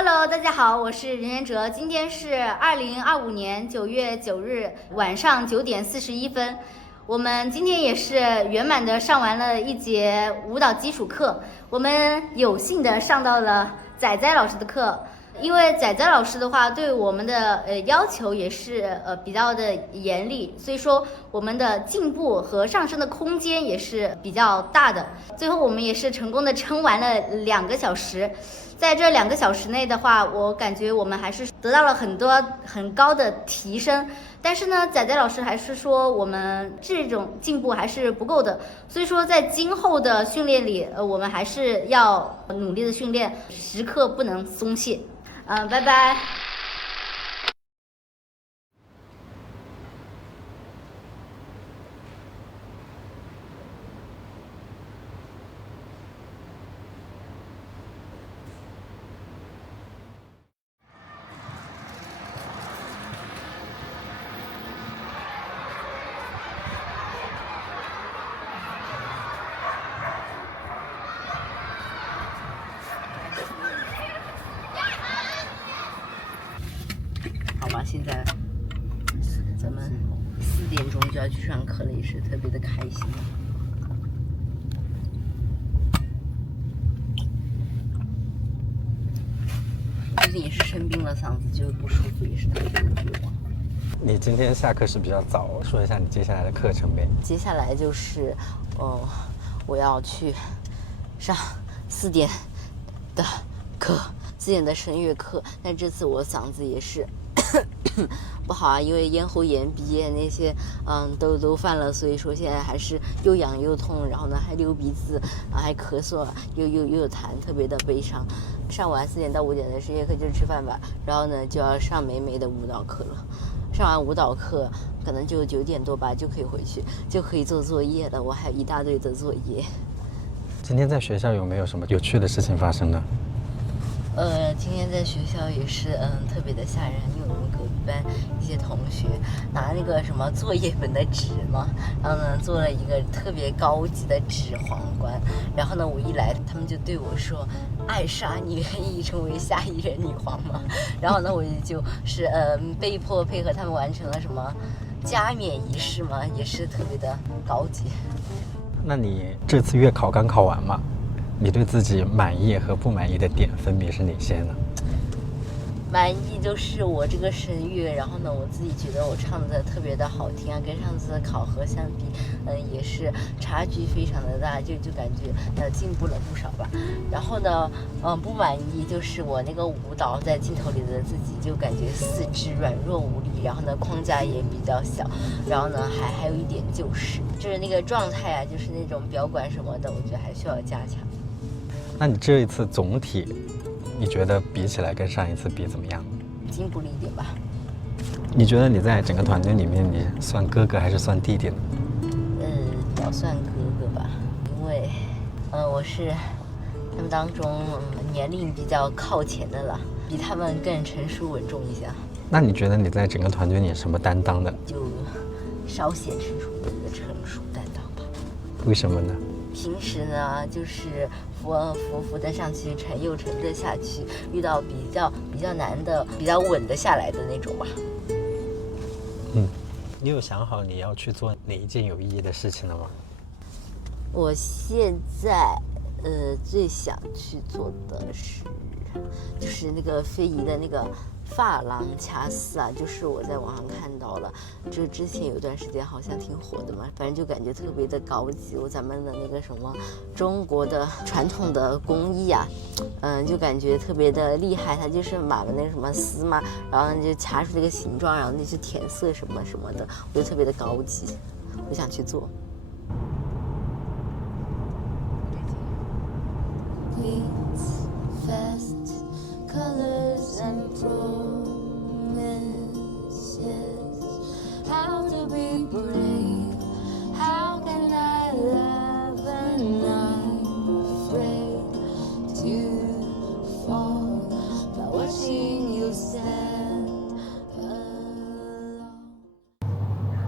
Hello，大家好，我是任元哲。今天是2025年9月9日晚上9点41分。我们今天也是圆满的上完了一节舞蹈基础课。我们有幸的上到了仔仔老师的课，因为仔仔老师的话对我们的要求也是比较的严厉，所以说我们的进步和上升的空间也是比较大的。最后我们也是成功的撑完了2个小时。在这2个小时内的话，我感觉我们还是得到了很高的提升，但是呢，仔仔老师还是说我们这种进步还是不够的，所以说在今后的训练里，我们还是要努力的训练，时刻不能松懈。拜拜。好吧，现在咱们4点钟就要去上课了，也是特别的开心。最近也是生病了，嗓子就不舒服，也是特别的绝望。你今天下课是比较早，说一下你接下来的课程呗。接下来就是，我要去上4点的课，4点的声乐课。但这次我嗓子也是不好啊，因为咽喉炎、鼻炎那些，都犯了，所以说现在还是又痒又痛，然后呢还流鼻子，还咳嗽，又有痰，特别的悲伤。上完4点到5点的声乐课就吃饭吧，然后呢就要上美美的舞蹈课了。上完舞蹈课可能就9点多吧就可以回去，就可以做作业了。我还有一大堆的作业。今天在学校有没有什么有趣的事情发生呢？今天在学校也是特别的吓人，因为我们隔壁班一些同学拿那个什么作业本的纸嘛，然后呢做了一个特别高级的纸皇冠，然后呢我一来，他们就对我说：“艾莎，你愿意成为下一任女皇吗？”然后呢我就是被迫配合他们完成了什么加冕仪式嘛，也是特别的高级。那你这次月考刚考完嘛？你对自己满意和不满意的点分别是哪些呢？满意就是我这个声乐，然后呢，我自己觉得我唱的特别的好听啊，跟上次的考核相比，也是差距非常的大，就感觉进步了不少吧。然后呢，不满意就是我那个舞蹈在镜头里的自己就感觉四肢软弱无力，然后呢框架也比较小，然后呢还有一点就是那个状态啊，就是那种表管什么的，我觉得还需要加强。那你这一次总体，你觉得比起来跟上一次比怎么样？进步了一点吧。你觉得你在整个团队里面，你算哥哥还是算弟弟呢？要算哥哥吧，因为我是他们当中年龄比较靠前的了，比他们更成熟稳重一些。那你觉得你在整个团队里什么担当的？就稍显成熟的一个成熟担当吧。为什么呢？平时呢，就是扶得上去，沉又沉得下去，遇到比较难的、比较稳得下来的那种吧。你有想好你要去做哪一件有意义的事情了吗？我现在最想去做的是，就是那个非遗的那个珐琅掐丝啊，就是我在网上看到了，这之前有一段时间好像挺火的嘛，反正就感觉特别的高级。咱们的那个什么中国的传统的工艺啊，就感觉特别的厉害。它就是码的那个什么丝嘛，然后就掐出这个形状，然后那些填色什么什么的，我觉得特别的高级，我想去做。Fast colors and promises. How to be brave? How can I love and I'm afraid to fall by watching you stand alone?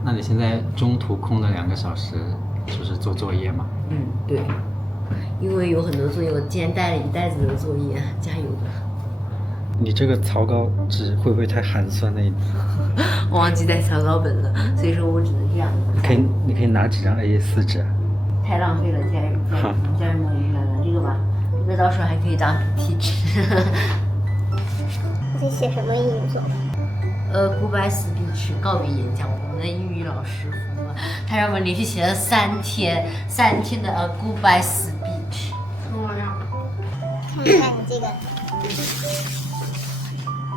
那你现在中途空了2个小时，就是做作业吗？对，因为有很多作业，我今天带了一袋子的作业，加油！你这个草稿纸会不会太寒酸了一点？我忘记带草稿本了，所以说我只能这样。你可以拿几张 A4 纸啊？太浪费了，家人们，拿这个吧，这个到时候还可以当笔记纸。你写什么英语作文？Goodbye speech 告别演讲，我们的英语老师疯了，他让我们连续写了3天的Goodbye speech。看一看你这个。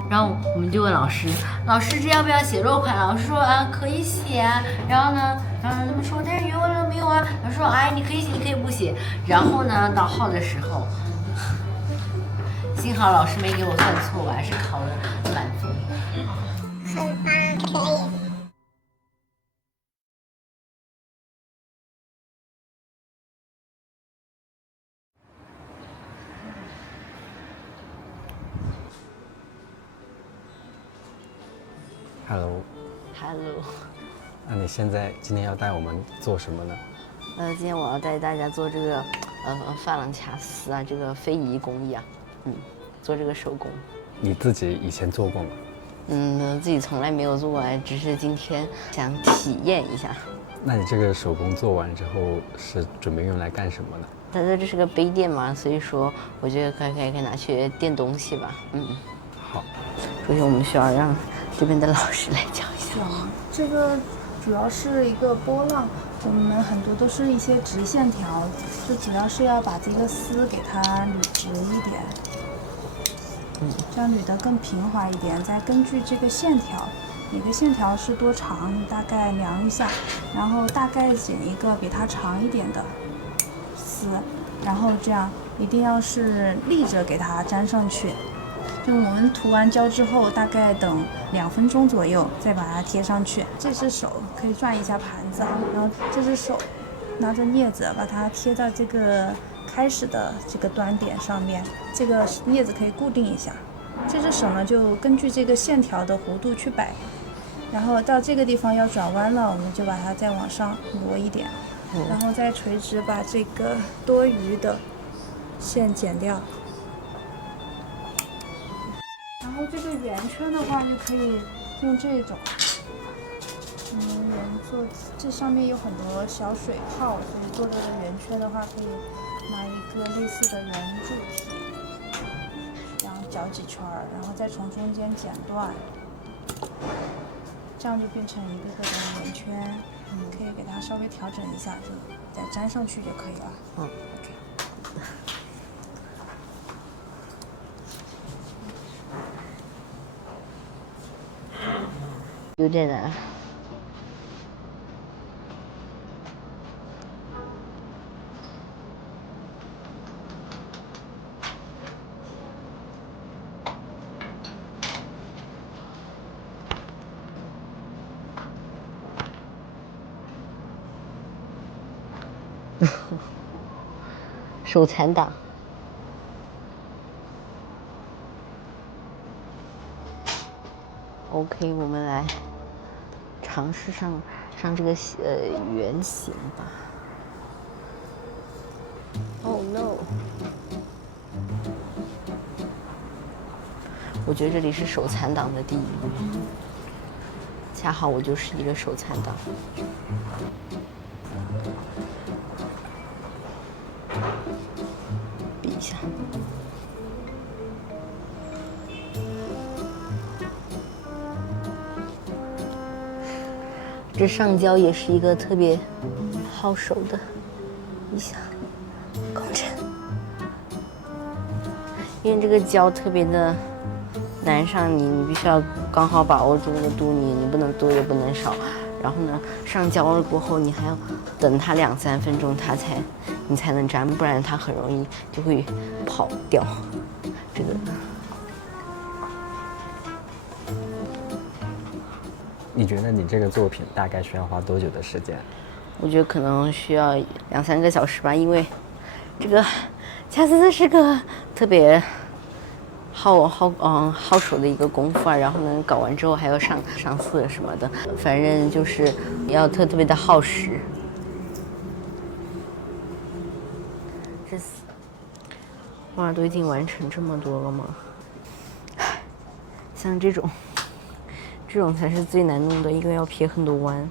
然后我们就问老师，老师这要不要写落款？老师说啊可以写啊。然后呢，他们说但是原文了没有啊？老师说哎你可以写，你可以不写。然后呢，到号的时候，幸好老师没给我算错，我还是考了满分。很棒，可以。Hello。那你今天要带我们做什么呢？今天我要带大家做这个珐琅掐丝啊，这个非遗工艺啊，做这个手工。你自己以前做过吗？自己从来没有做过，只是今天想体验一下。那你这个手工做完之后是准备用来干什么呢？它这是个杯垫嘛，所以说我觉得可以拿去垫东西吧。好。首先我们需要让这边的老师来教一下。这个主要是一个波浪，我们很多都是一些直线条，就主要是要把这个丝给它捋直一点，这样捋得更平滑一点。再根据这个线条，每个线条是多长，你大概量一下，然后大概剪一个比它长一点的丝，然后这样一定要是立着给它粘上去。就我们涂完胶之后，大概等2分钟左右，再把它贴上去。这只手可以转一下盘子，然后这只手拿着镊子把它贴到这个开始的这个端点上面，这个镊子可以固定一下。这只手呢，就根据这个线条的弧度去摆，然后到这个地方要转弯了，我们就把它再往上挪一点，然后再垂直把这个多余的线剪掉。然后这个圆圈的话，就可以用这种，做这上面有很多小水泡，所以做这个圆圈的话，可以拿一个类似的圆柱体，然后搅几圈，然后再从中间剪断，这样就变成一个个的圆圈。可以给它稍微调整一下，就再粘上去就可以了。OK。有点难。手残党。OK， 我们来尝试上这个圆形吧。Oh no！ 我觉得这里是手残党的地狱，恰好我就是一个手残党。比一下。这上胶也是一个特别耗手的一项工程，因为这个胶特别的难上泥，你必须要刚好把握住那个度泥，你不能多也不能少。然后呢，上胶了过后，你还要等它2-3分钟，你才能粘，不然它很容易就会跑掉。这个。你觉得你这个作品大概需要花多久的时间？我觉得可能需要2-3个小时吧，因为这个掐丝是个特别耗手的一个功夫啊。然后呢，搞完之后还要上色什么的，反正就是要特别的耗时。哇，都已经完成这么多了吗？像这种才是最难弄的，因为要撇很多弯。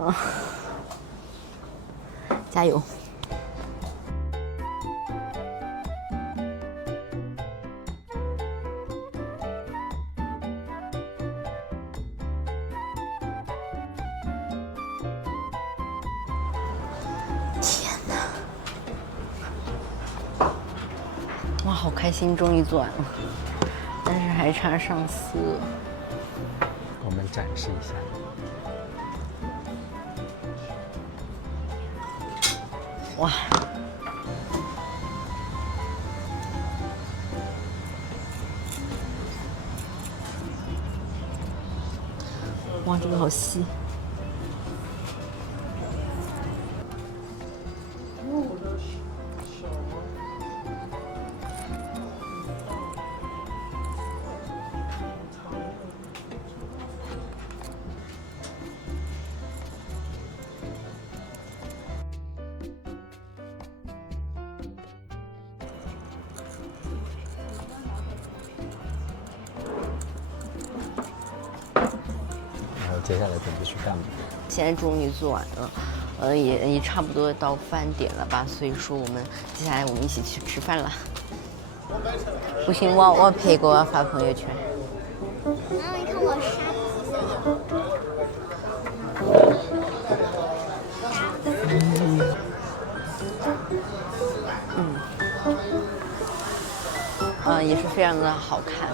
啊，加油！天哪！哇，好开心，终于做完了，但是还差上色。我们展示一下。哇！哇，这个好细。接下来准备去干嘛？现在终于做完了，也差不多到饭点了吧，所以说接下来我们一起去吃饭了。不行，我拍过要发朋友圈。然后你看我杀也是非常的好看。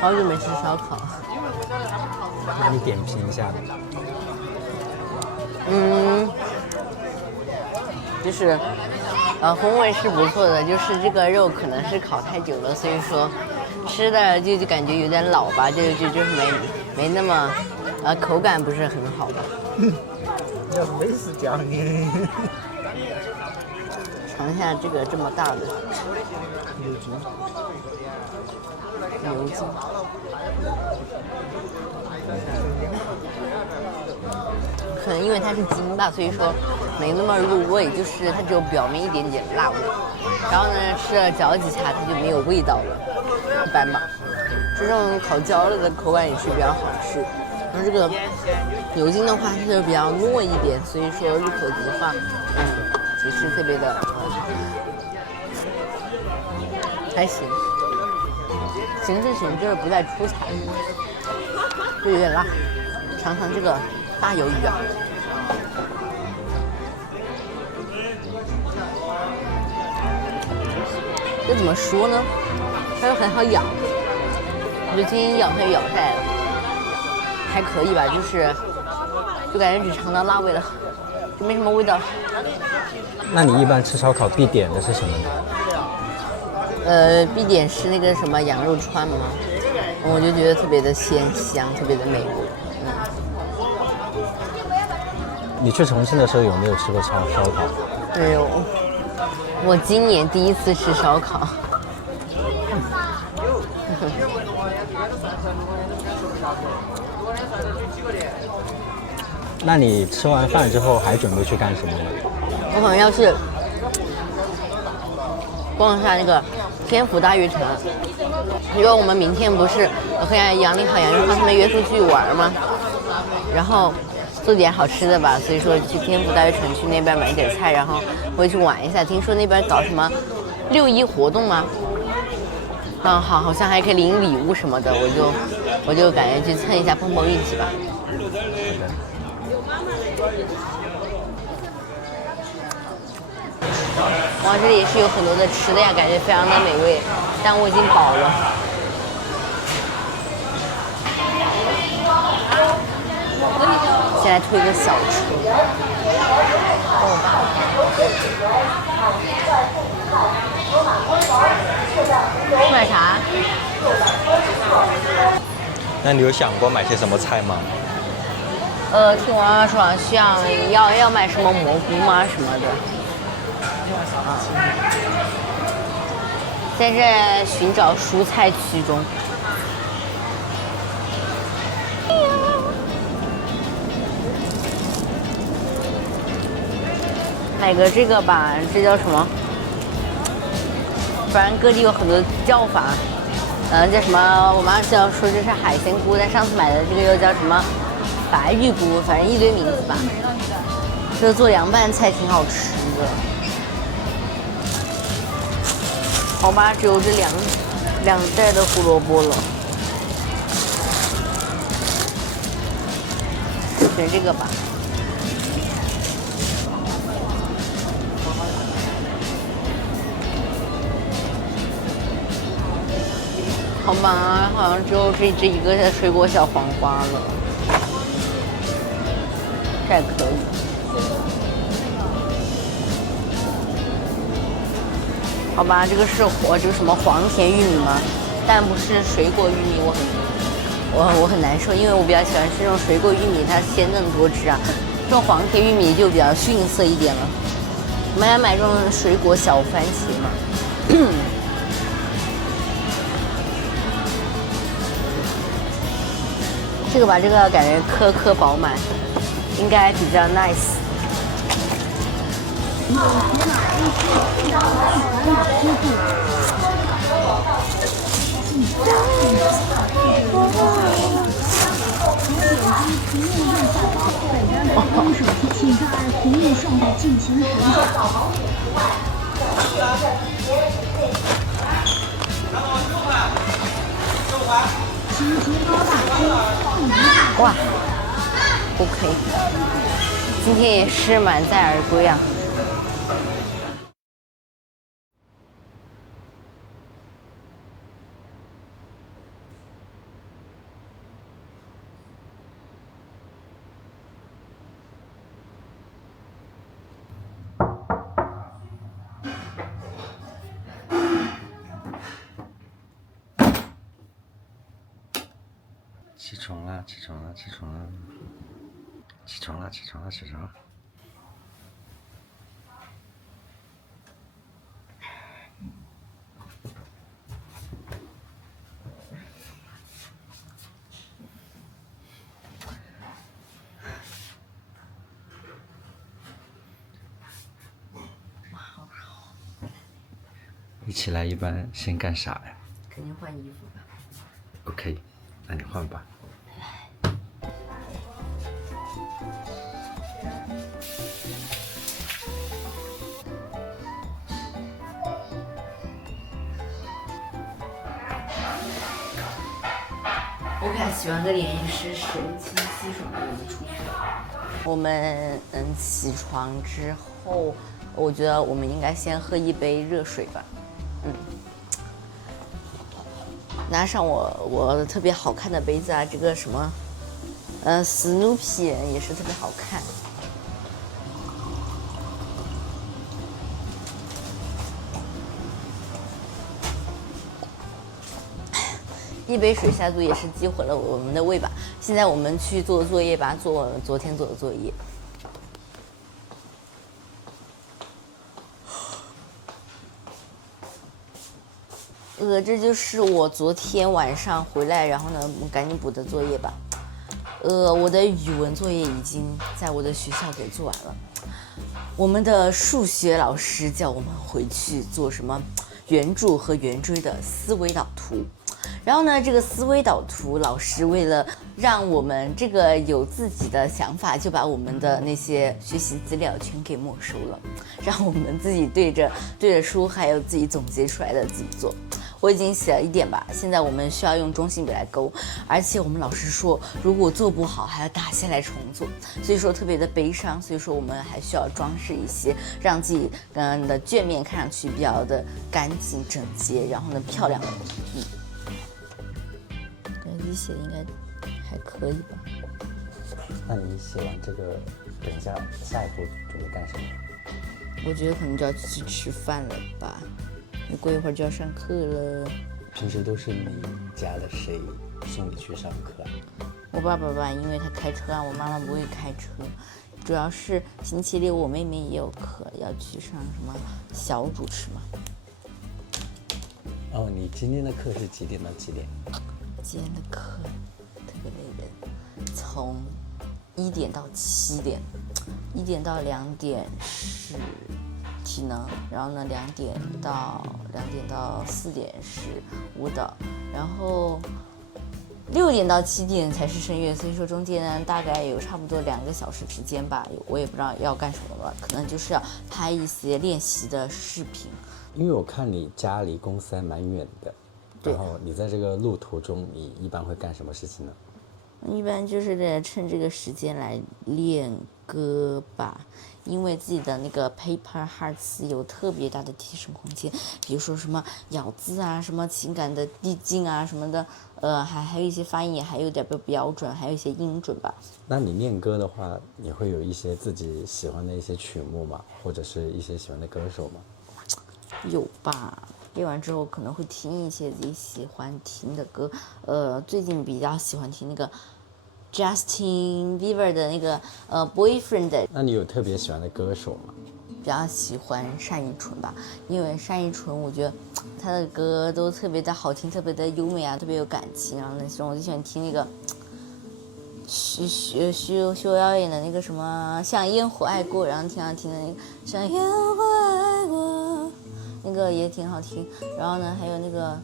好久没吃烧烤。那你点评一下。就是风味是不错的，就是这个肉可能是烤太久了，所以说吃的就感觉有点老吧，就是没那么口感不是很好吧。要是没事讲你。尝一下这个这么大的牛筋，可能因为它是筋吧，所以说没那么入味，就是它只有表面一点点辣味，然后呢吃了嚼几下它就没有味道了，一般吧。这种烤焦了的口感也是比较好吃，然后这个牛筋的话它就比较糯一点，所以说入口即化，也是特别的还行，行是行，就是不太出彩，就有点辣。尝尝这个大鱿鱼啊，这怎么说呢？它又很好咬，我就轻轻咬它就咬下来了，还可以吧，就感觉只尝到辣味了，就没什么味道。那你一般吃烧烤必点的是什么呢？必点是那个什么羊肉串嘛，我就觉得特别的鲜香，特别的美味。你去重庆的时候有没有吃过烧烤？没有，我今年第一次吃烧烤。那你吃完饭之后还准备去干什么呢？我可能要去逛一下那个天府大悦城，因为我们明天不是和杨丽好、杨玉芳他们约出去玩吗？然后做点好吃的吧，所以说去天府大悦城去那边买一点菜，然后回去玩一下。听说那边搞什么6·1活动吗？好像还可以领礼物什么的，我就感觉去蹭一下碰碰运气吧。哇，这里也是有很多的吃的呀，感觉非常的美味，但我已经饱了。先来推个小车。买啥？那你有想过买些什么菜吗？听娃娃说好像要买什么蘑菇吗什么的。在这寻找蔬菜区中。买个这个吧，这叫什么？反正各地有很多叫法。叫什么？我妈是要说这是海鲜菇，但上次买的这个又叫什么白玉菇，反正一堆名字吧。这个做凉拌菜挺好吃的。好吧，只有这两袋的胡萝卜了，选这个吧。好吧，好像只有这一个水果小黄瓜了，这还可以。好吧，这个是这个什么黄甜玉米吗？但不是水果玉米，我很难受，因为我比较喜欢吃这种水果玉米，它鲜嫩多汁啊。这种黄甜玉米就比较逊色一点了。我们要买这种水果小番茄嘛。这个吧，这个感觉颗颗饱满，应该比较 nice。哇 ，OK， 今天也是满载而归啊。起床啦！起床啦！起床啦！起床啦！起床啦！起床啦！一起来一般先干啥呀？肯定换衣服吧。OK， 那你换吧。我比较喜欢跟脸是神清气爽的人出去。我们起床之后，我觉得我们应该先喝一杯热水吧。拿上我特别好看的杯子啊，这个什么史努比也是特别好看。一杯水下肚也是激活了我们的胃吧。现在我们去做作业吧，做昨天做的作业。这就是我昨天晚上回来，然后呢，赶紧补的作业吧。我的语文作业已经在我的学校给做完了。我们的数学老师叫我们回去做什么圆柱和圆锥的思维导图。然后呢，这个思维导图老师为了让我们这个有自己的想法，就把我们的那些学习资料全给没收了，让我们自己对着书，还有自己总结出来的自己做。我已经写了1点吧，现在我们需要用中性笔来勾，而且我们老师说，如果做不好还要打下来重做，所以说特别的悲伤，所以说我们还需要装饰一些，让自己的卷面看上去比较的干净整洁，然后呢漂亮的。感觉自己写的应该还可以吧。那你写完这个，等一下下一步准备干什么？我觉得可能就要去吃饭了吧，你过一会儿就要上课了。平时都是你家的谁送你去上课啊？我爸爸吧，因为他开车啊，我妈妈不会开车。主要是星期六我妹妹也有课，要去上什么小主持嘛。哦，你今天的课是几点到几点？今天的课特别累人，从1点到7点， 1点到2点是体能，然后呢2点到4点是舞蹈，然后6点到7点才是声乐，所以说中间呢大概有差不多2个小时之间吧，我也不知道要干什么了，可能就是要拍一些练习的视频。因为我看你家离公司还蛮远的，然后你在这个路途中，你一般会干什么事情呢？一般就是得趁这个时间来练歌吧，因为自己的那个 paper hearts 有特别大的提升空间，比如说什么咬字啊，什么情感的递进啊什么的，还有一些发音也还有点不标准，还有一些音准吧。那你练歌的话，你会有一些自己喜欢的一些曲目吗？或者是一些喜欢的歌手吗？有吧，练完之后可能会听一些自己喜欢听的歌，最近比较喜欢听那个 Justin Bieber 的那个Boyfriend。那你有特别喜欢的歌手吗？比较喜欢单依纯吧，因为单依纯我觉得她的歌都特别的好听，特别的优美啊，特别有感情。然后那种我就喜欢听那个徐瑶演的那个什么像烟火爱过，然后听的那个像烟火爱过，那个也挺好听。然后呢，还有那个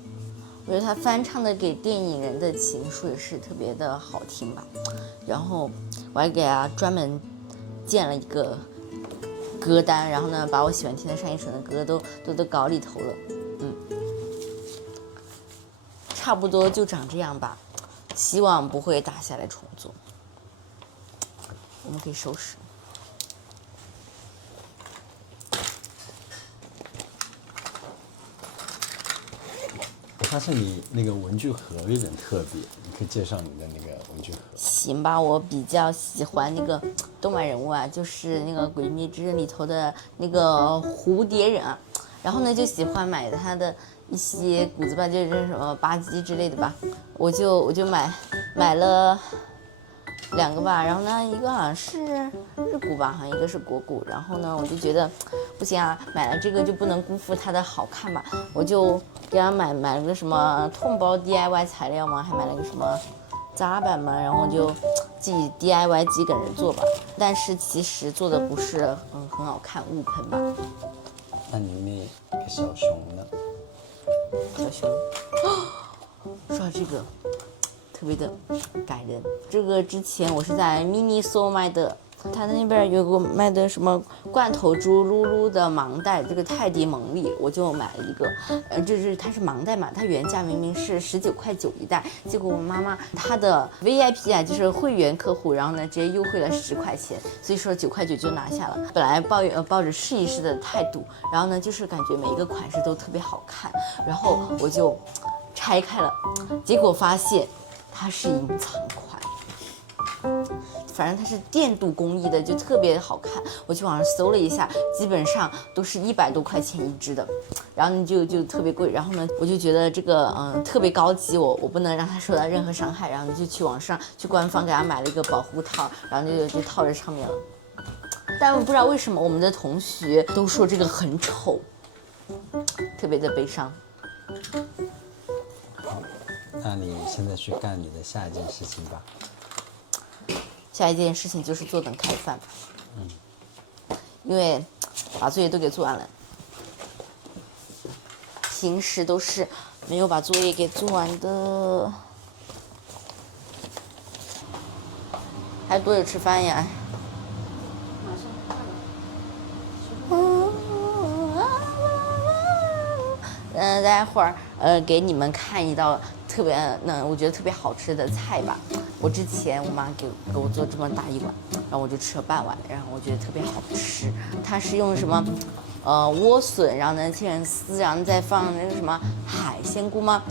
我觉得他翻唱的给电影人的情书也是特别的好听吧。然后我还给他专门建了一个歌单，然后呢把我喜欢听的单依纯的歌都搞里头了。差不多就长这样吧，希望不会打下来重做。我们可以收拾。我发现你那个文具盒有点特别，你可以介绍你的那个文具盒。行吧，我比较喜欢那个动漫人物啊，就是那个《鬼灭之刃》里头的那个蝴蝶忍啊，然后呢就喜欢买他的一些谷子吧，就是什么吧唧之类的吧，我就买了2个吧，然后呢一个好像是日谷吧，好像一个是国谷，然后呢我就觉得不行啊，买了这个就不能辜负它的好看吧，我就给他买了个什么痛包 DIY 材料嘛，还买了个什么扎板嘛，然后就自己 DIY 几个人做吧，但是其实做的不是很好看，误喷吧。那你那个小熊呢？小熊，说到这个，特别的感人。这个之前我是在 Miniso 买的，他的那边有个卖的什么罐头猪噜噜的盲袋，这个泰迪蒙利，我就买了一个。它是盲袋嘛，它原价明明是19.9块一袋，结果我妈妈她的 VIP 啊，就是会员客户，然后呢直接优惠了10块钱，所以说9.9块就拿下了。本来抱着试一试的态度，然后呢就是感觉每一个款式都特别好看，然后我就拆开了，结果发现它是隐藏款。反正它是电镀工艺的，就特别好看。我去网上搜了一下，基本上都是100多块钱一支的，然后呢就特别贵。然后呢，我就觉得这个特别高级，我不能让它受到任何伤害，然后就去网上去官方给它买了一个保护套，然后就套在上面了。但我不知道为什么我们的同学都说这个很丑，特别的悲伤。好，那你现在去干你的下一件事情吧。下一件事情就是坐等开饭，因为把作业都给做完了，平时都是没有把作业给做完的，还多久吃饭呀？待会儿给你们看一道特别我觉得特别好吃的菜吧。我之前我妈给我做这么大一碗，然后我就吃了半碗，然后我觉得特别好吃。它是用什么莴笋，然后呢切成丝，然后再放那个什么海鲜菇吗？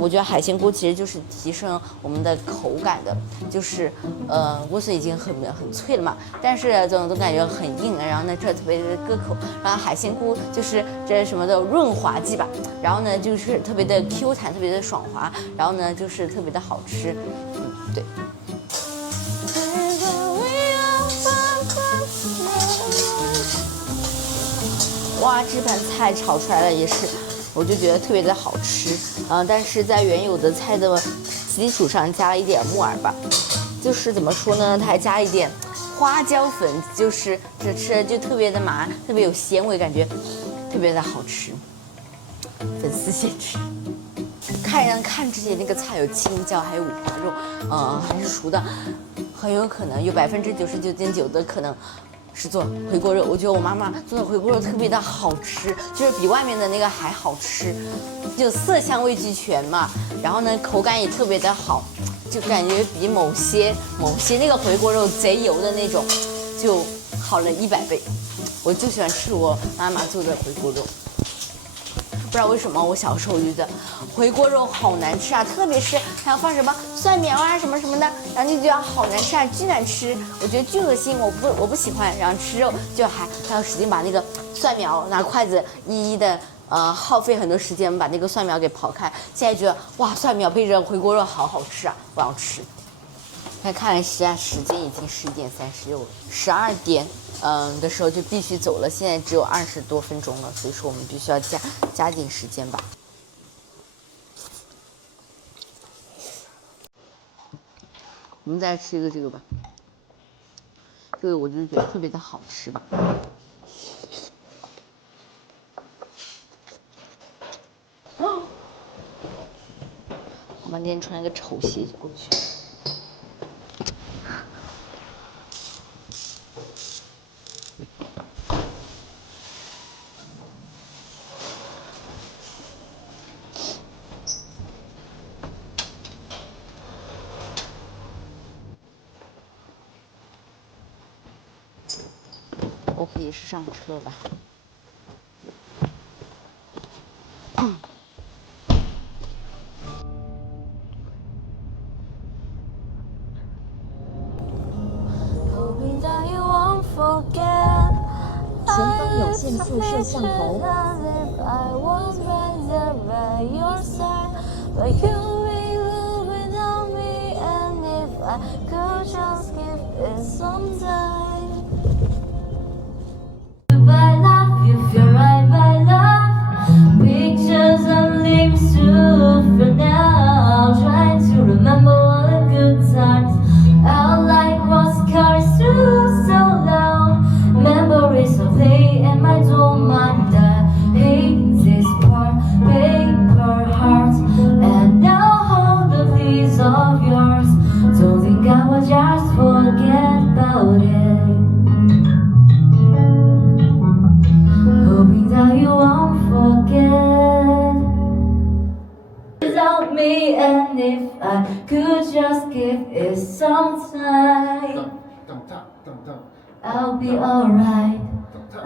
我觉得海鲜菇其实就是提升我们的口感的，就是莴笋已经很脆了嘛，但是总感觉很硬，然后呢这特别的割口，然后海鲜菇就是这什么的润滑剂吧，然后呢就是特别的 Q 弹，特别的爽滑，然后呢就是特别的好吃，对。哇，这盘菜炒出来了也是，我就觉得特别的好吃，但是在原有的菜的基础上加了一点木耳吧，就是怎么说呢，它还加了一点花椒粉，就是这吃就特别的麻，特别有鲜味，感觉特别的好吃。粉丝先吃。看之前那个菜有青椒，还有五花肉，还是熟的，很有可能有99.9%的可能是做回锅肉。我觉得我妈妈做的回锅肉特别的好吃，就是比外面的那个还好吃，就色香味俱全嘛。然后呢，口感也特别的好，就感觉比某些那个回锅肉贼油的那种就好了100倍。我就喜欢吃我妈妈做的回锅肉。不知道为什么，我小时候我觉得回锅肉好难吃啊，特别是还要放什么蒜苗啊什么什么的，然后就觉得好难吃啊，巨难吃，我觉得巨恶心，我不喜欢。然后吃肉就还要使劲把那个蒜苗拿筷子一一的耗费很多时间把那个蒜苗给刨开。现在觉得哇，蒜苗配着回锅肉好好吃啊，我要吃。看了时间已经11:36了，12点的时候就必须走了，现在只有20多分钟了，所以说我们必须要加紧时间吧。我们再吃一个这个吧，这个我就觉得特别的好吃吧。我把那天穿了个丑鞋就过去。我可以是上车吧。前方有限速摄像头。I'll be alright. 这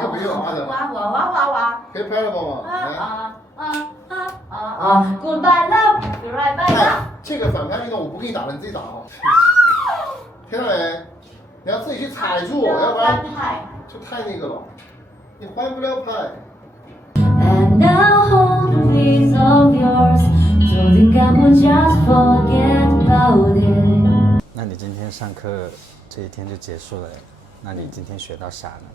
个没有啊的。可以拍了吗？ Goodbye love, be right back. 这个反拍运动我不给你打了，你自己打啊。听到没？你要自己去踩住，要不然就太那个了，你还不了拍。And now hold a piece of yours. Don't think I will just forget about it. 那你今天上课这一天就结束了，那你今天学到啥呢？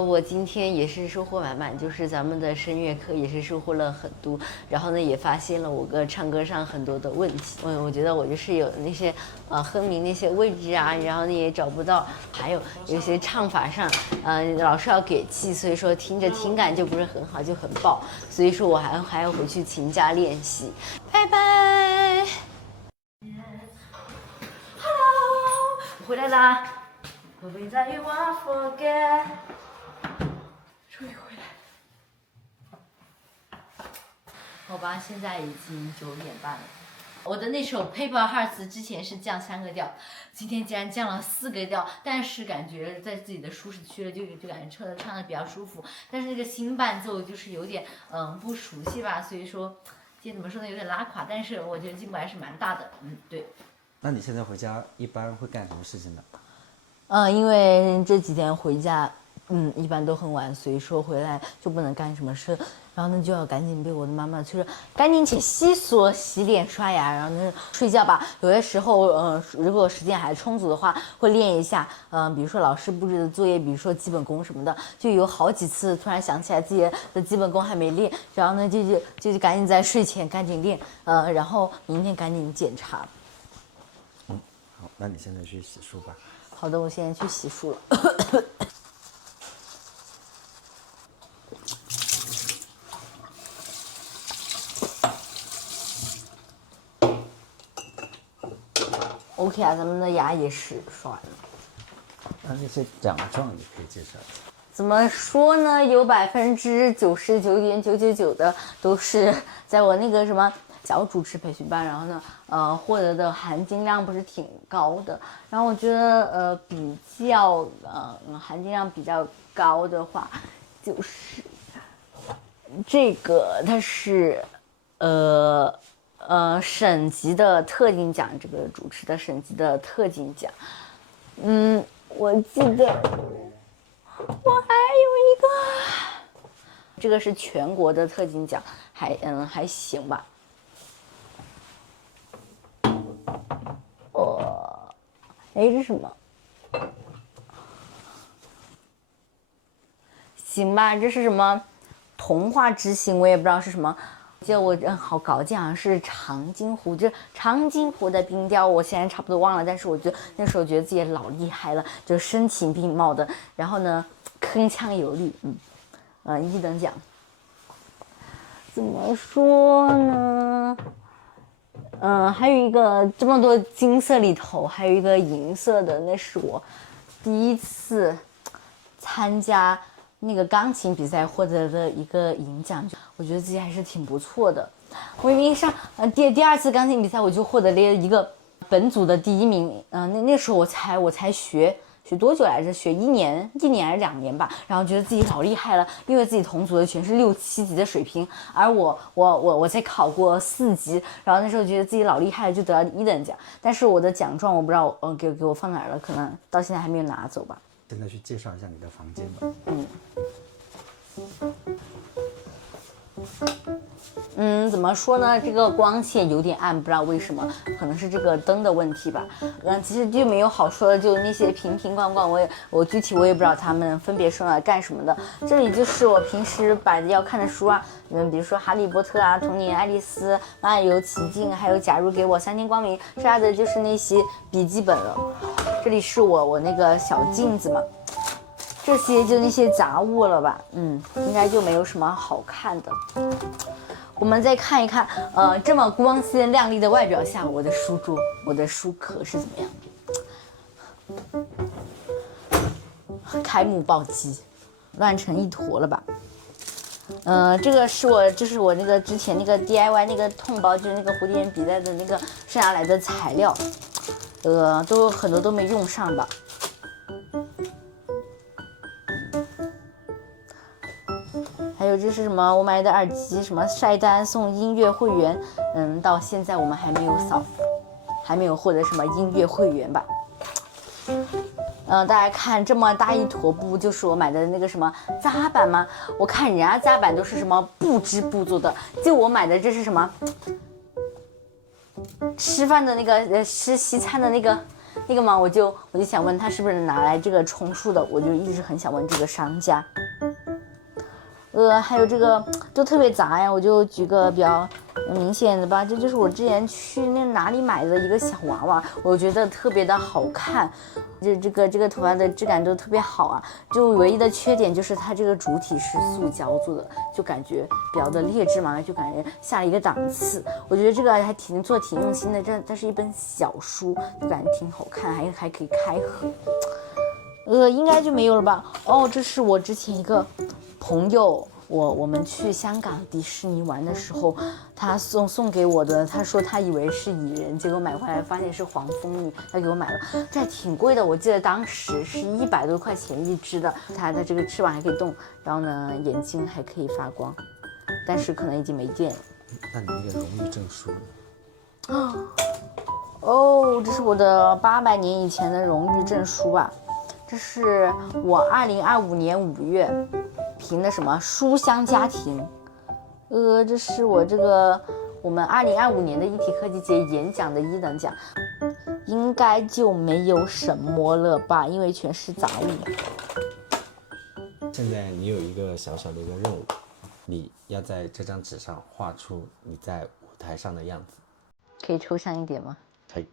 我今天也是收获满满，就是咱们的声乐课也是收获了很多，然后呢也发现了我唱歌上很多的问题。我觉得我就是有那些哼鸣那些位置啊，然后呢也找不到，还有些唱法上，老师要给气，所以说听着听感就不是很好，就很爆，所以说我还要回去勤加练习。拜拜。Hello， 我回来啦。Hoping that you won't forget。终于回来了。好吧，现在已经9点半了。我的那首 Paper Hearts 之前是降3个调，今天竟然降了4个调，但是感觉在自己的舒适区了，就感觉唱的比较舒服。但是那个新伴奏就是有点不熟悉吧，所以说今天怎么说呢，有点拉垮。但是我觉得进步还是蛮大的，对。那你现在回家一般会干什么事情呢？因为这几天回家，一般都很晚，所以说回来就不能干什么事，然后呢就要赶紧被我的妈妈催着赶紧去洗漱、洗脸、刷牙，然后呢睡觉吧。有的时候，如果时间还充足的话，会练一下，比如说老师布置的作业，比如说基本功什么的，就有好几次突然想起来自己的基本功还没练，然后呢就赶紧在睡前赶紧练，然后明天赶紧检查。好，那你现在去洗漱吧。好的，我现在去洗漱了。OK 啊，咱们的牙也是刷完了。那些奖状你可以介绍一下。怎么说呢？有99.999%的都是在我那个什么小主持培训班，然后呢，获得的含金量不是挺高的。然后我觉得比较含金量比较高的话，就是这个它是省级的特金奖，这个主持的省级的特金奖。我记得我还有一个，这个是全国的特金奖，还行吧。这是什么？行吧，这是什么？童话之星，我也不知道是什么。记得我好搞记，好像是长津湖，就是长津湖的冰雕，我现在差不多忘了，但是我觉得那时候觉得自己老厉害了，就声情并茂的，然后呢铿锵有力，1等奖。怎么说呢？还有一个这么多金色里头，还有一个银色的，那是我第一次参加那个钢琴比赛获得的一个银奖，我觉得自己还是挺不错的。我明明上第二次钢琴比赛，我就获得了一个本组的第1名。那时候我才学多久来着？学1年还是2年吧。然后觉得自己老厉害了，因为自己同组的全是6、7级的水平，而我才考过4级。然后那时候觉得自己老厉害了，就得了1等奖。但是我的奖状我不知道给我放哪儿了，可能到现在还没有拿走吧。现在去介绍一下你的房间吧。怎么说呢？这个光线有点暗，不知道为什么，可能是这个灯的问题吧。其实就没有好说的，就那些瓶瓶罐罐，我具体我也不知道他们分别是用来干什么的。这里就是我平时摆的要看的书啊，比如说《哈利波特》啊，《童年爱丽丝》、《漫游奇境》，还有《假如给我3天光明》，剩下的就是那些笔记本了。这里是我那个小镜子嘛。这些就那些杂物了吧，应该就没有什么好看的。我们再看一看，这么光鲜亮丽的外表下，我的书桌、我的书壳是怎么样的？开幕暴击，乱成一坨了吧？这是我那个之前那个 DIY 那个痛包，就是那个蝴蝶比赛的那个剩下来的材料，都很多都没用上吧。还有这是什么？我买的耳机，什么晒单送音乐会员，到现在我们还没有扫，还没有获得什么音乐会员吧。大家看这么大一坨布，就是我买的那个什么扎板吗？我看人家扎板都是什么布织布做的，就我买的这是什么？吃饭的那个吃西餐的那个嘛，我就想问他是不是拿来这个充数的，我就一直很想问这个商家。还有这个都特别杂呀，我就举个比较明显的吧，这就是我之前去那哪里买的一个小娃娃，我觉得特别的好看，这个头发的质感都特别好啊，就唯一的缺点就是它这个主体是塑胶做的，就感觉比较的劣质嘛，就感觉下了一个档次。我觉得这个还做得挺用心的，这是一本小书，就感觉挺好看，还可以开合。应该就没有了吧？这是我之前一个朋友，我们去香港迪士尼玩的时候，他送给我的，他说他以为是蚁人，结果买回来发现是黄蜂女，他给我买了，这还挺贵的，我记得当时是100多块钱一只的，它的这个翅膀还可以动，然后呢眼睛还可以发光，但是可能已经没电了。那你那个荣誉证书呢？这是我的800年以前的荣誉证书吧。这是我2025年5月评的什么书香家庭，这是我我们2025年的一体科技节演讲的1等奖，应该就没有什么了吧，因为全是杂物。现在你有一个小小的一个任务，你要在这张纸上画出你在舞台上的样子。可以抽象一点吗？可以。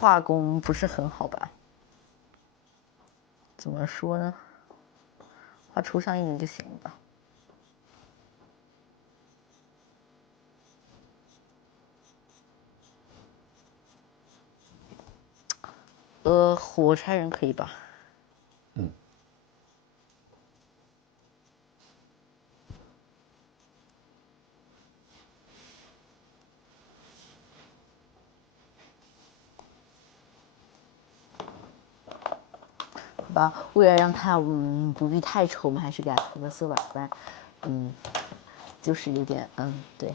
画工不是很好吧？怎么说呢？画抽象一点就行了吧。火柴人可以吧？嗯。好吧，为了让它不必太丑，我们还是给它涂个色吧，不然就是有点对。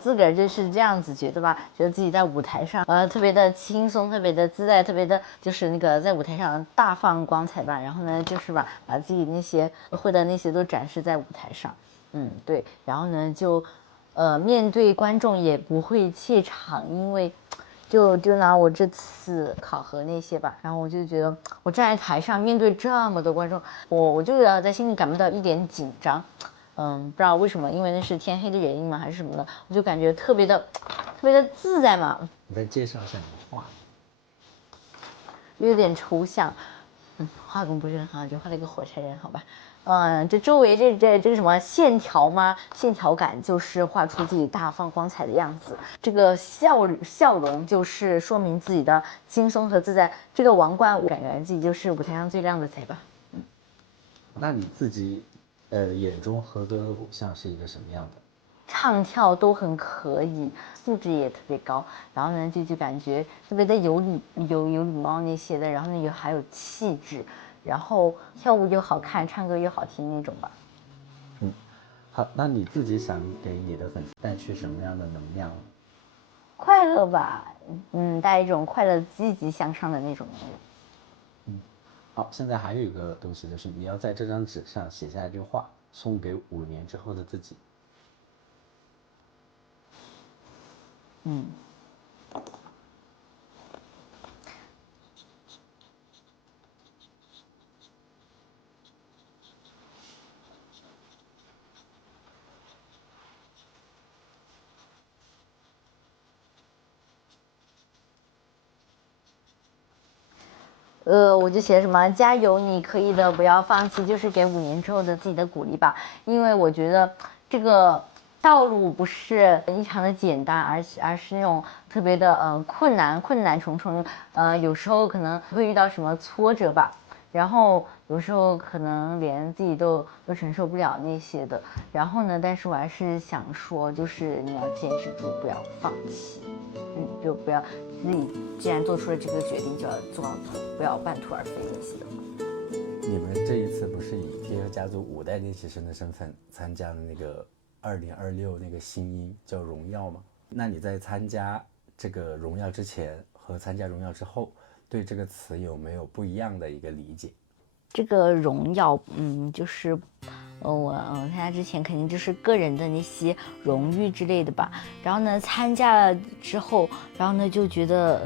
自个儿就是这样子觉得吧，觉得自己在舞台上，特别的轻松，特别的自在，特别的就是那个在舞台上大放光彩吧。然后呢，就是把自己那些会的那些都展示在舞台上，对。然后呢，就面对观众也不会怯场，因为就拿我这次考核那些吧，然后我就觉得我站在台上面对这么多观众，我就在心里感不到一点紧张。不知道为什么，因为那是天黑的原因嘛，还是什么的，我就感觉特别的自在嘛。你再介绍一下你的画，有点抽象，画工不是很好，就画了一个火柴人，好吧。这周围这个什么线条吗？线条感就是画出自己大放光彩的样子。这个笑容就是说明自己的轻松和自在。这个王冠，我感觉自己就是舞台上最靓的仔吧。那你自己眼中合格的偶像是一个什么样的？唱跳都很可以，素质也特别高，然后呢就感觉特别的有礼貌那些的，然后呢也还有气质，然后跳舞又好看，唱歌又好听那种吧。好，那你自己想给你的粉丝带去什么样的能量？快乐吧，带一种快乐、积极向上的那种能量。好，现在还有一个东西，就是你要在这张纸上写下一句话，送给5年之后的自己。我就写什么加油，你可以的，不要放弃，就是给5年之后的自己的鼓励吧。因为我觉得这个道路不是异常的简单，而是那种特别的困难重重，有时候可能会遇到什么挫折吧，然后有时候可能连自己都承受不了那些的。然后呢，但是我还是想说，就是你要坚持住，不要放弃，就不要自己既然做出了这个决定，就要做到头，不要半途而废那些的。你们这一次不是以街头家族5代练习生的身份参加了那个2026那个新音叫荣耀吗？那你在参加这个荣耀之前和参加荣耀之后，对这个词有没有不一样的一个理解？这个荣耀，就是我参加之前肯定就是个人的那些荣誉之类的吧。然后呢，参加了之后，然后呢就觉得，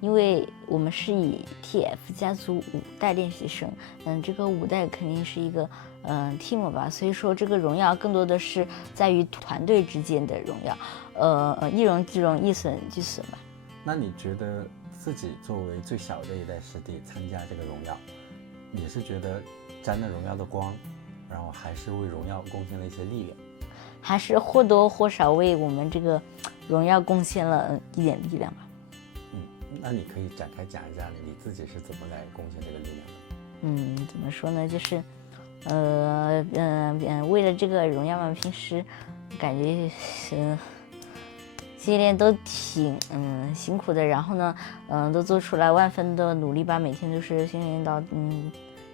因为我们是以 TF 家族5代练习生，这个5代肯定是一个team 吧，所以说这个荣耀更多的是在于团队之间的荣耀，一荣俱荣，一损俱损吧。那你觉得自己作为最小的一代师弟参加这个荣耀，你是觉得沾了荣耀的光，然后还是为荣耀贡献了一些力量？还是或多或少为我们这个荣耀贡献了一点力量吧。那你可以展开讲一下你自己是怎么来贡献这个力量的？怎么说呢？就是为了这个荣耀嘛，平时感觉训练都挺辛苦的，然后呢都做出来万分的努力吧，每天都是训练到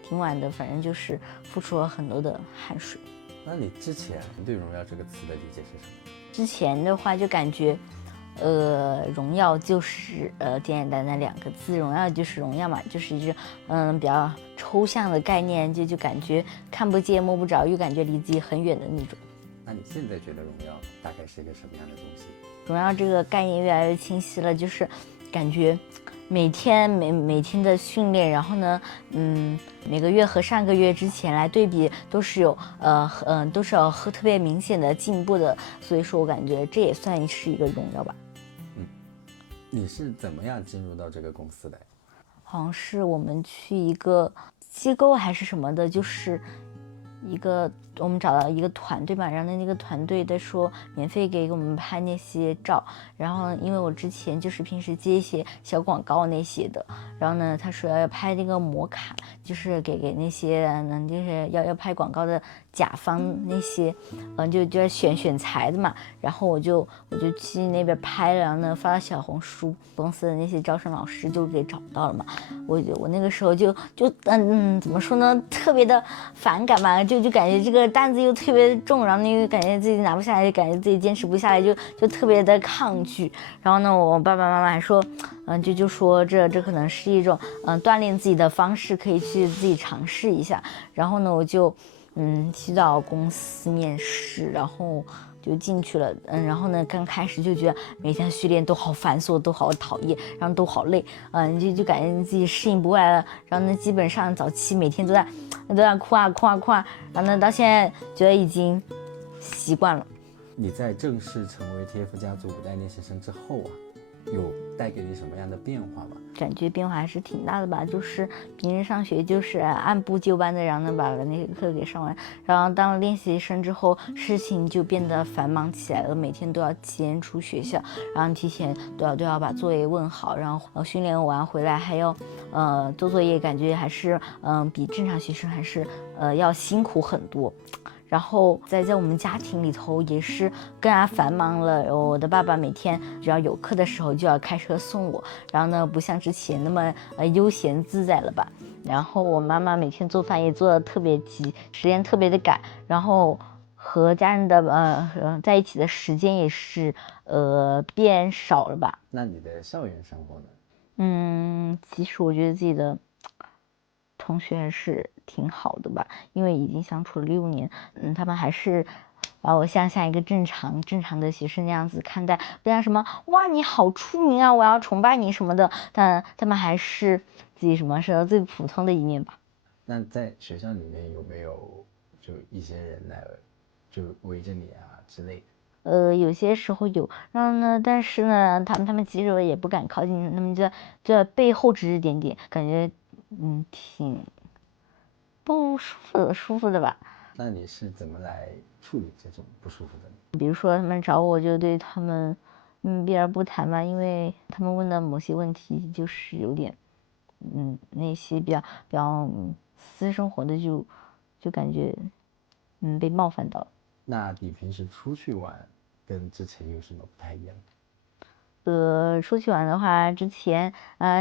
挺晚的，反正就是付出了很多的汗水。那你之前对荣耀这个词的理解是什么？之前的话就感觉荣耀就是简单的2个字，荣耀就是荣耀嘛，就是一个比较抽象的概念，就感觉看不见摸不着，又感觉离自己很远的那种。你现在觉得荣耀大概是一个什么样的东西？荣耀这个概念越来越清晰了，就是感觉每天的训练，然后呢，每个月和上个月之前来对比，都是有特别明显的进步的，所以说我感觉这也算是一个荣耀吧。你是怎么样进入到这个公司的？好像是我们去一个机构还是什么的，就是我们找到一个团队嘛，然后那个团队的说免费给我们拍那些照，然后因为我之前就是平时接一些小广告那些的，然后呢他说要拍那个模卡，就是给那些就是要拍广告的甲方那些，就要选材的嘛，然后我就去那边拍了，然后呢发到小红书，公司的那些招生老师就给找到了嘛，我那个时候就怎么说呢，特别的反感嘛，就感觉这个担子又特别重，然后又感觉自己拿不下来，就感觉自己坚持不下来，就特别的抗拒。然后呢，我爸爸妈妈还说，就说这可能是一种锻炼自己的方式，可以去自己尝试一下。然后呢，我就去到公司面试，然后就进去了。然后呢，刚开始就觉得每天训练都好繁琐，都好讨厌，然后都好累，就感觉自己适应不过来了。然后呢，基本上早期每天都在哭啊，然后呢，到现在觉得已经习惯了。你在正式成为 TF 家族5代练习生之后啊，有带给你什么样的变化吗？感觉变化还是挺大的吧，就是平时上学就是按部就班的，然后呢把那个课给上完，然后当了练习生之后，事情就变得繁忙起来了，每天都要提前出学校，然后提前都要把作业问好，然后训练完回来还要做作业，感觉还是比正常学生还是要辛苦很多。然后在我们家庭里头也是更加繁忙了，我的爸爸每天只要有课的时候就要开车送我，然后呢不像之前那么悠闲自在了吧。然后我妈妈每天做饭也做得特别急，时间特别的赶，然后和家人的在一起的时间也是变少了吧。那你的校园生活呢？其实我觉得自己的同学还是挺好的吧，因为已经相处了6年，他们还是把我像一个正常的学生那样子看待，不像什么哇你好出名啊，我要崇拜你什么的，但他们还是自己什么是最普通的一面吧。那在学校里面有没有就一些人来就围着你啊之类的？有些时候有，然后呢，但是呢，他们其实也不敢靠近，他们就在背后指指点点，感觉挺不舒服的吧。那你是怎么来处理这种不舒服的呢？比如说他们找我，就对他们避而不谈嘛，因为他们问的某些问题就是有点那些比较私生活的就感觉被冒犯到了。那你平时出去玩跟之前有什么不太一样？出去玩的话，之前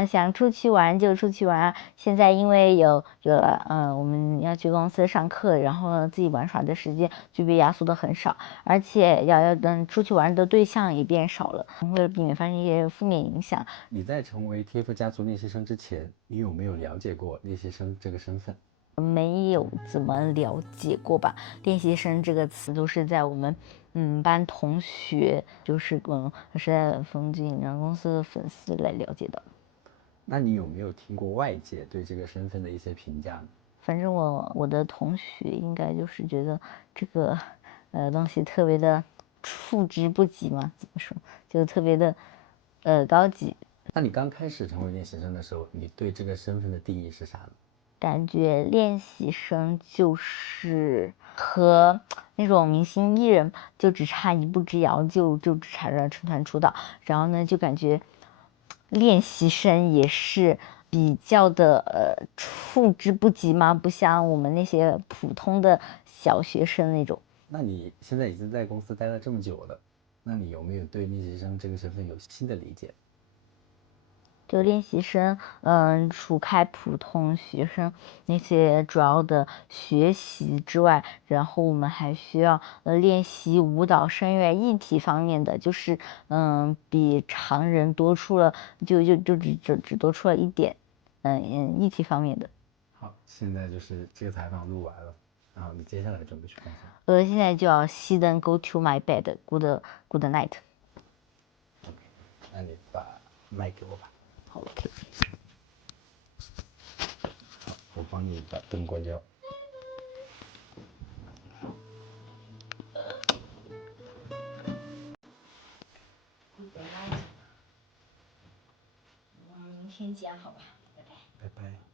想出去玩就出去玩，现在因为有了我们要去公司上课，然后自己玩耍的时间就被压缩的很少，而且要出去玩的对象也变少了，为了避免发生一些负面影响。你在成为 TF 家族练习生之前，你有没有了解过练习生这个身份？没有怎么了解过吧，练习生这个词都是在我们班同学，就是是在风景然后公司的粉丝来了解的。那你有没有听过外界对这个身份的一些评价呢？反正我的同学应该就是觉得这个东西特别的触之不及嘛，怎么说，就特别的高级。那你刚开始成为练习生的时候，你对这个身份的定义是啥呢？感觉练习生就是和那种明星艺人就只差一步之遥，就只差着成团出道，然后呢就感觉练习生也是比较的触之不及嘛，不像我们那些普通的小学生那种。那你现在已经在公司待了这么久了，那你有没有对练习生这个身份有新的理解？就练习生，除开普通学生那些主要的学习之外，然后我们还需要练习舞蹈、声乐一体方面的，就是比常人多出了只多出了一点，一体方面的。好，现在就是这个采访录完了，好，你接下来准备去干啥？现在就要熄灯 ，Go to my bed，Good night。那你把麦给我吧。好 ，OK。好，我帮你把灯关掉。明天见，好吧，拜拜。拜拜。